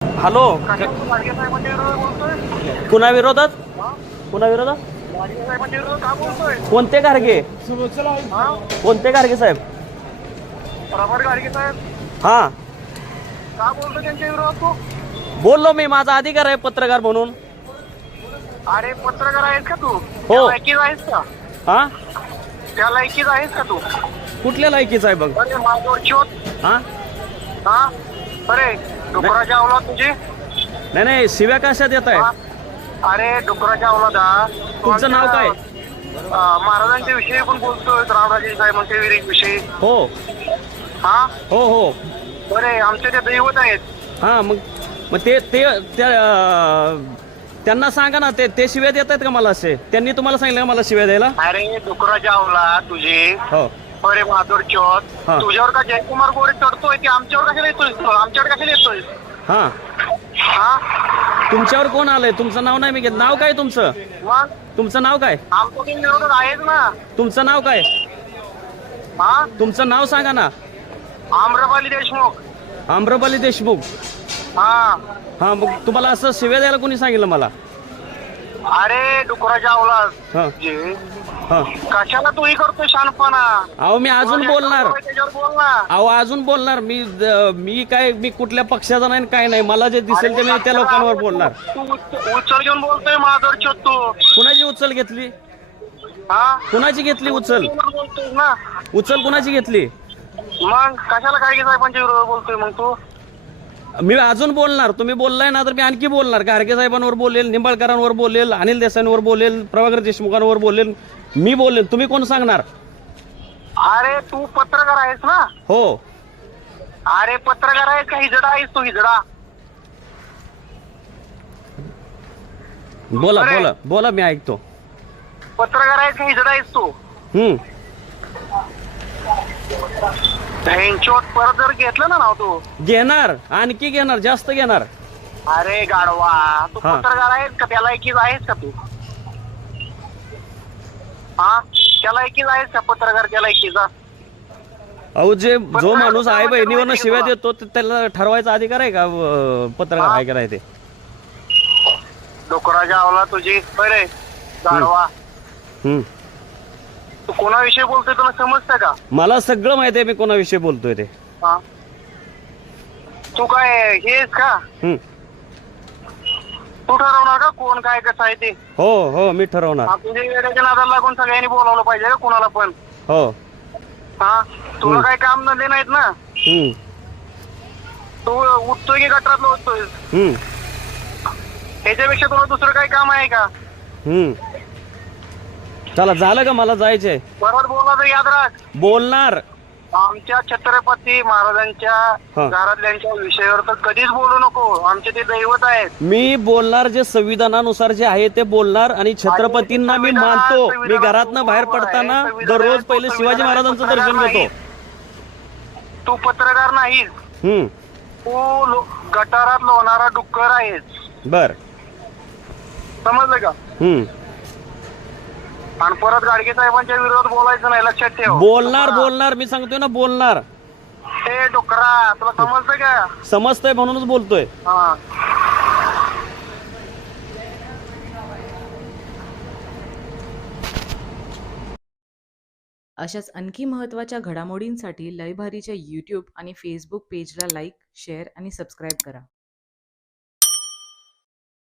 Hello. कुणा विरोधात? कुणा विरोधात? कोणते गाडगे हा कोणते गाडगे साहेब? हा. बोललो मी माझा अधिकार आहे पत्रकार म्हणून. अरे पत्रकार आहेस का तू? हो. आहेस का? हा? त्या लायकीच आहेस का तू? कुठल्या लायकीचा आहे बघ. हा? हा? अरे डुकराच्या अवलाद तुझी? नाही नाही शिव्या कशात येत? आहे अरे डुकराच्या अवलादा तुमचं नाव काय? महाराजांच्या विषयी पण बोलतोय रामराजे साहेबांच्या विरी विषयी. हो. हा? हो हो. अरे आमचे ते दैवत आहेत. हा मग मग ते ते त्या अं, त्यांना सांगा ना ते ते शिव्या देत आहेत का मला असे? त्यांनी तुम्हाला सांगितलं का मला शिव्या द्यायला? अरे डुकराच्या अवलाद तुझी हो. अरे माधुर चौथ हा. तुझ्यावर का जयकुमार गोरे चढतोय? की आमच्यावर कशाला येतोय? तू? आमच्यावर कशाला येतोय? हा. हा? तुमच्यावर कोण आलंय? तुमचं नाव नाही मी घेत. नाव काय तुमचं? मग? तुमचं नाव काय? आमचं ते विरोधात आहेच ना. तुमचं नाव काय? हा? तुमचं नाव सांगा ना. आम्रपाली देशमुख. आम्रपाली देशमुख. हा. हा मग तुम्हाला असं शिव्या द्यायला कोणी सांगितलं मला? अरे डुकराच्या अवलाद हा. जे हा. कशाला तूही करतोय शानपणा? अहो मी अजून बोलणार. त्याच्यावर बोल ना. अहो अजून बोलणार. मी मी काय मी कुठल्या पक्षाचा नाही आणि काय नाही. मला जे दिसेल ते मी त्या लोकांवर बोलणार. तू उच्चर घेऊन बोलतोय चौथ तू कुणाची उचल घेतली? हा? कुणाची घेतली उचल? बोलतोय ना. उचल कुणाची घेतली? मग कशाला गाडगे साहेबांच्या विरोधात बोलतोय मग तू? मी अजून बोलणार. तुम्ही बोललाय ना तर मी आणखी बोलणार. गाडगे साहेबांवर बोलेल निंबाळकरांवर बोलेल अनिल देसाईंवर बोलेल प्रभाकर देशमुखांवर बोलेल मी बोलेल तुम्ही कोण सांगणार? अरे तू पत्रकार आहेस ना? हो. अरे पत्रकार आहेस का? हिजडा आहेस तू हिजडा बोला अरे. बोला बोला मी ऐकतो. पत्रकार आहेस का? हिजडा आहेस तू? हम्म. परत जर घेतलं ना नाव तू? घेणार आणखी घेणार जास्त घेणार. अरे गाडवा तू हा. पत्रकार आहेस का? त्याला एकीच आहेस का तू? हा? त्याला एकीच आहेस का पत्रकार त्याला एकीचा अहो जे जो माणूस आई बहिणीवरनं माहिती शिव्या आहे देतो ते त्याला ठरवायचा अधिकार आहे का अं, पत्रकार हा. काय करायचे? डोकराच्या आवला तुझी. अरे गाडवा हम्म. तू कोणाविषयी बोलतोय तुला समजतं का? मला सगळं माहिती आहे मी कोणाविषयी बोलतोय ते. हा? तू काय हेस का? हम्म. तू ठरवणार का? कोण काय कसं आहे ते? हो हो मी ठरवणार. हा, तुझ्या नादाला लागून सगळ्यांनी बोलावलं पाहिजे का कोणाला पण. हो. हा? तुला काय काम धंदे नाहीत ना? हम्म. तू उठतोय की गटरात उठतोय हम्म. ह्याच्यापेक्षा तुला दुसरं काही काम आहे का? हम्म. चला झालं का मला जायचंय? परत बोलला तर याद राख. बोलणार. आमच्या छत्रपती महाराजांच्या हा. घरातल्यांच्या विषयावर तर कधीच बोलू नको. आमचे ते दैवत आहेत. मी बोलणार जे संविधानानुसार जे आहे ते बोलणार आणि छत्रपतींना मी मानतो. मी घरातनं बाहेर. पडताना दररोज पहिले शिवाजी महाराजांचं दर्शन घेतो. तू पत्रकार नाहीस हम्म. तू लो- गटारात लोणारा डुक्कर आहेस बर. समजलं का? हम्म. आणि परत गाडगे साहेबांच्या विरोधात बोलायचं नाही लक्षात ठेव. बोलणार बोलणार मी सांगतोय ना बोलणार. हे डुकरा तुला समजतं का? समजतंय म्हणूनच बोलतोय. हा. अशाच आणखी महत्त्वाच्या घडामोडींसाठी लयभारीच्या यूट्यूब आणि फेसबुक पेजला लाईक शेअर आणि सबस्क्राईब करा.